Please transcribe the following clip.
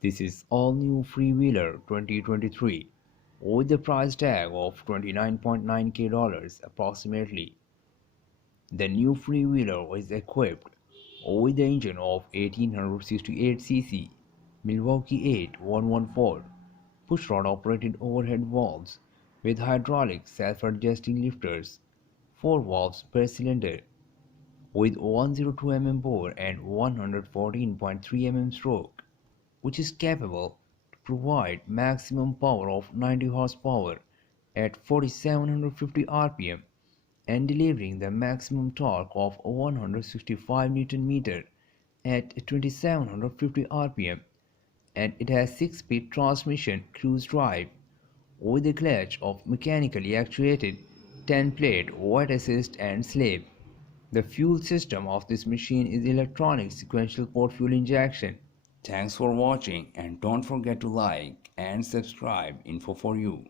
This is all new Freewheeler 2023 with the price tag of $29.9K approximately. The new Freewheeler is equipped with the engine of 1868cc Milwaukee 8 pushrod operated overhead valves with hydraulic self-adjusting lifters, 4 valves per cylinder, with 102 mm bore and 114.3 mm stroke, which is capable to provide maximum power of 90 horsepower at 4750 rpm and delivering the maximum torque of 165 Nm at 2750 rpm, and it has 6-speed transmission cruise drive with a clutch of mechanically actuated 10-plate wet assist and slip. The fuel system of this machine is electronic sequential port fuel injection. Thanks for watching and don't forget to like and subscribe info for you.